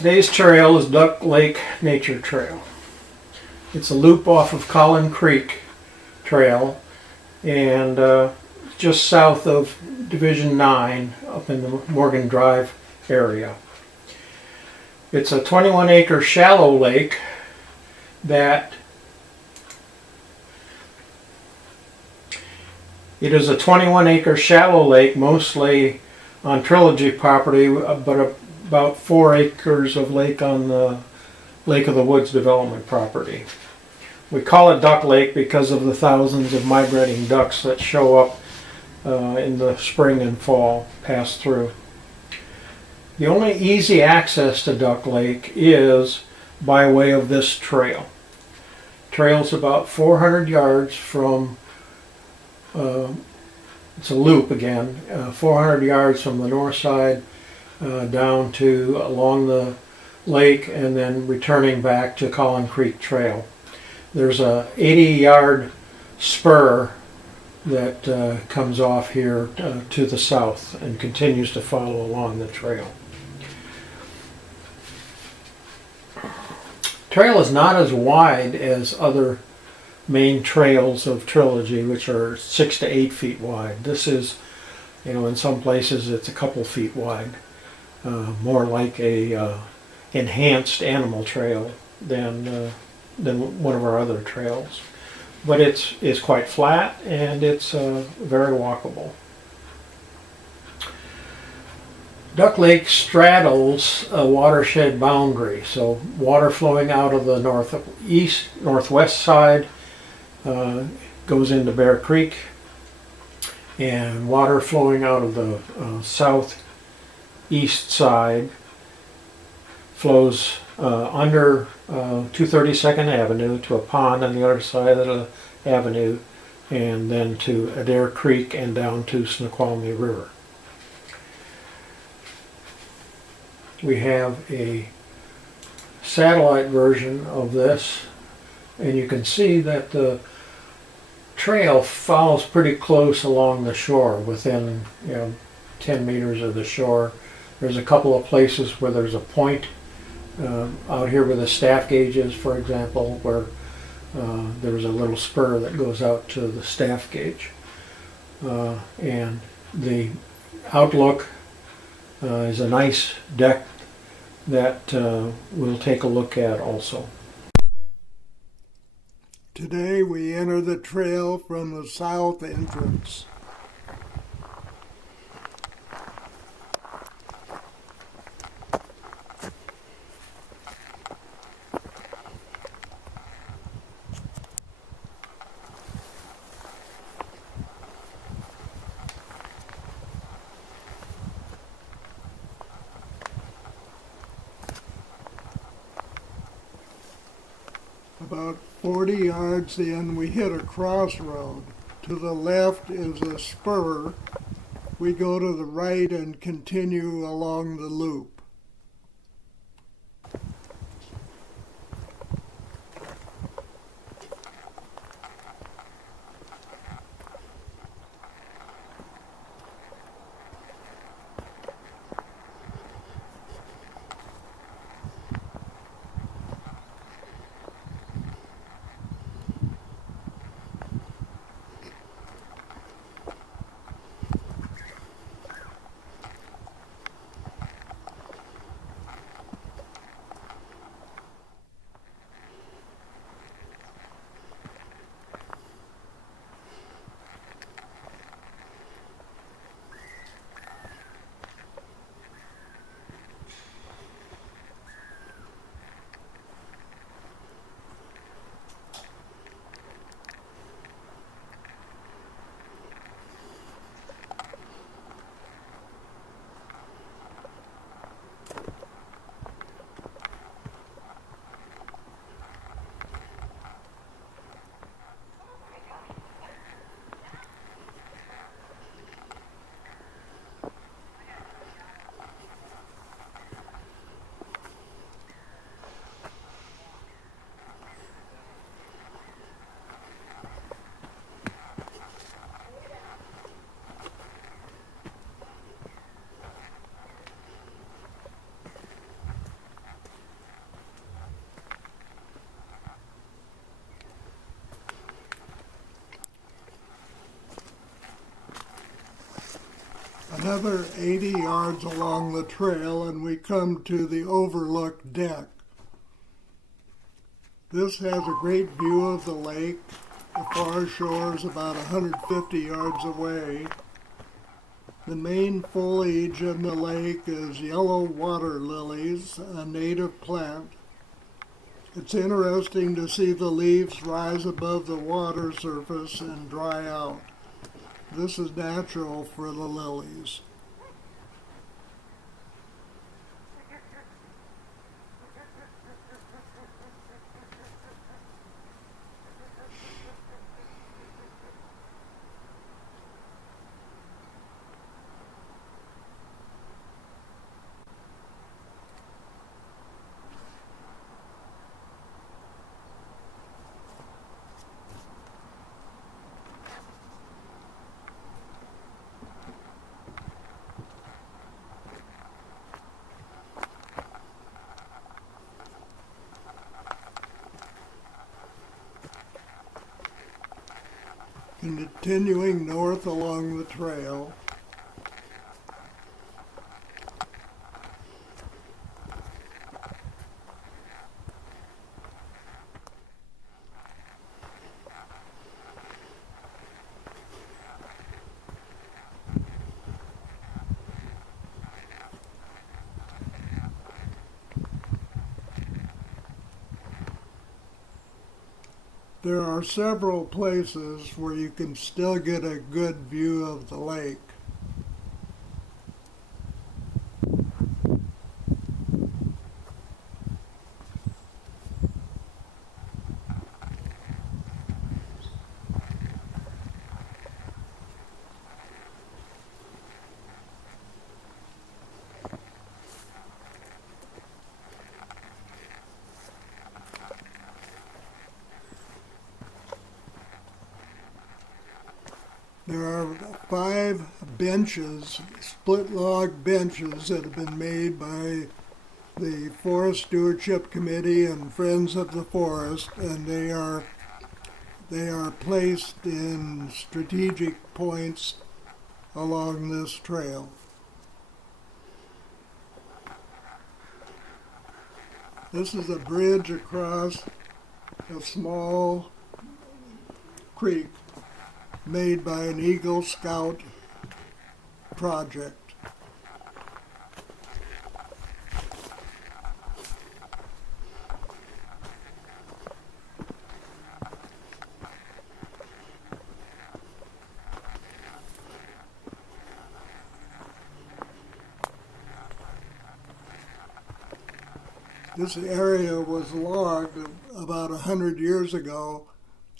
Today's trail is Duck Lake Nature Trail. It's a loop off of Collin Creek Trail and just south of Division 9 up in the Morgan Drive area. It's a 21-acre shallow lake that it is a 21-acre shallow lake, mostly on Trilogy property, but about 4 acres of lake on the Lake of the Woods development property. We call it Duck Lake because of the thousands of migrating ducks that show up in the spring and fall, pass through. The only easy access to Duck Lake is by way of this trail. Trail's about 400 yards from, it's a loop again, 400 yards from the north side down to along the lake and then returning back to Collin Creek Trail. There's a 80-yard spur that comes off here to the south and continues to follow along the trail. Trail is not as wide as other main trails of Trilogy, which are 6 to 8 feet wide. This is, in some places it's a couple feet wide, more like a enhanced animal trail than one of our other trails. But it's quite flat and it's very walkable. Duck Lake straddles a watershed boundary, so water flowing out of the northwest side goes into Bear Creek, and water flowing out of the southeast side flows under 232nd Avenue to a pond on the other side of the avenue, and then to Adair Creek and down to Snoqualmie River. We have a satellite version of this, and you can see that the trail follows pretty close along the shore, within 10 meters of the shore. There's a couple of places where there's a point out here where the staff gauge is, for example, where there's a little spur that goes out to the staff gauge. And the outlook is a nice deck that we'll take a look at also. Today we enter the trail from the south entrance. About 40 yards in, we hit a crossroad. To the left is a spur. We go to the right and continue along the loop. Another 80 yards along the trail and we come to the overlook deck. This has a great view of the lake. The far shore is about 150 yards away. The main foliage in the lake is yellow water lilies, a native plant. It's interesting to see the leaves rise above the water surface and dry out. This is natural for the lilies. Continuing north along the trail, there are several places where you can still get a good view of the lake. There are 5 benches, split log benches that have been made by the Forest Stewardship Committee and Friends of the Forest, and they are placed in strategic points along this trail. This is a bridge across a small creek made by an Eagle Scout project. This area was logged about 100 years ago,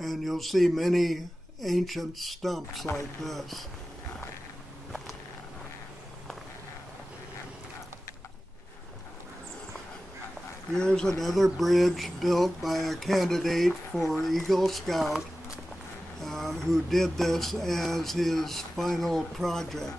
and you'll see many ancient stumps like this. Here's another bridge built by a candidate for Eagle Scout who did this as his final project.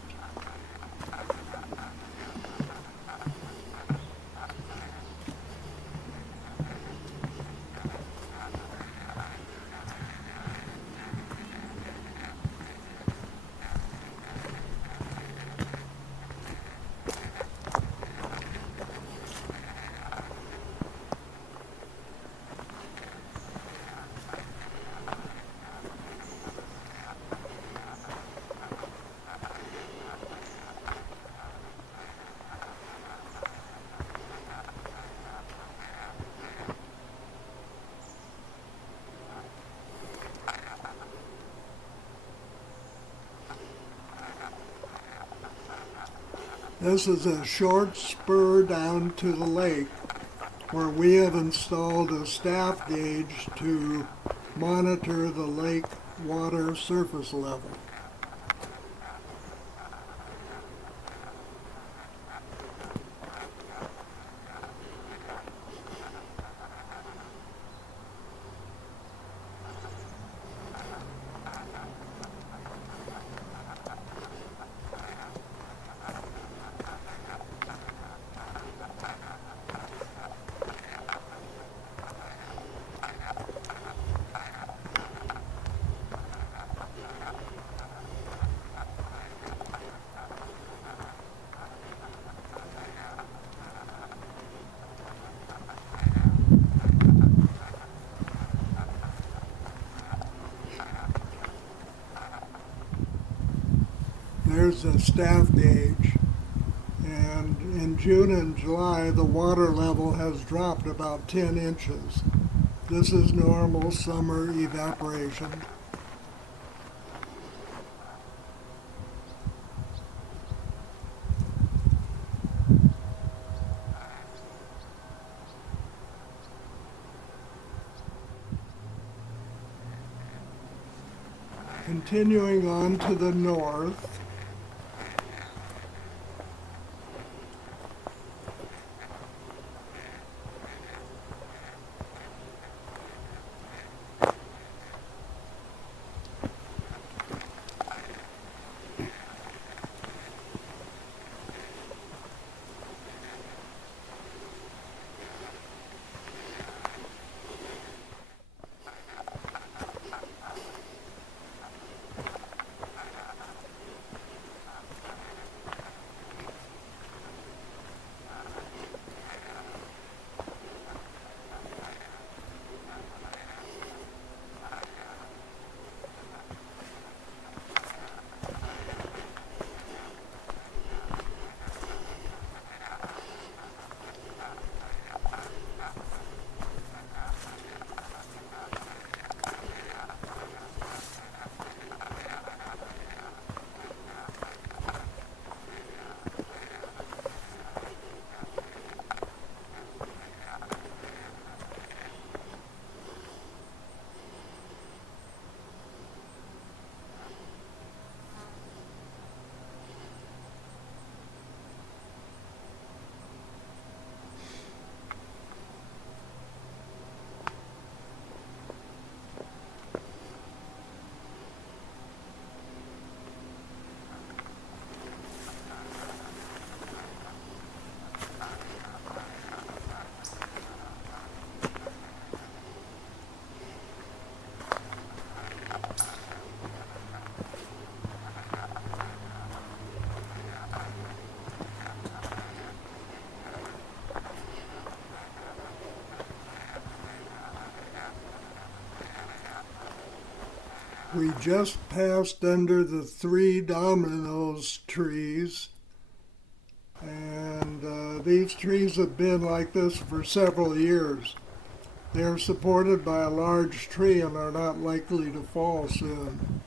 This is a short spur down to the lake where we have installed a staff gauge to monitor the lake water surface level. There's the staff gauge. And in June and July, the water level has dropped about 10 inches. This is normal summer evaporation. Continuing on to the north, we just passed under the 3 dominoes trees, and these trees have been like this for several years. They are supported by a large tree and are not likely to fall soon.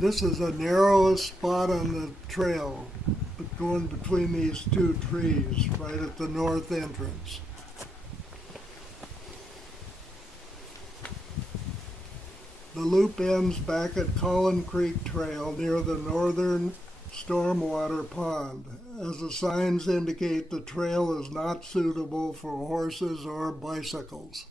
This is the narrowest spot on the trail, going between these 2 trees, right at the north entrance. The loop ends back at Collin Creek Trail near the northern stormwater pond, as the signs indicate the trail is not suitable for horses or bicycles.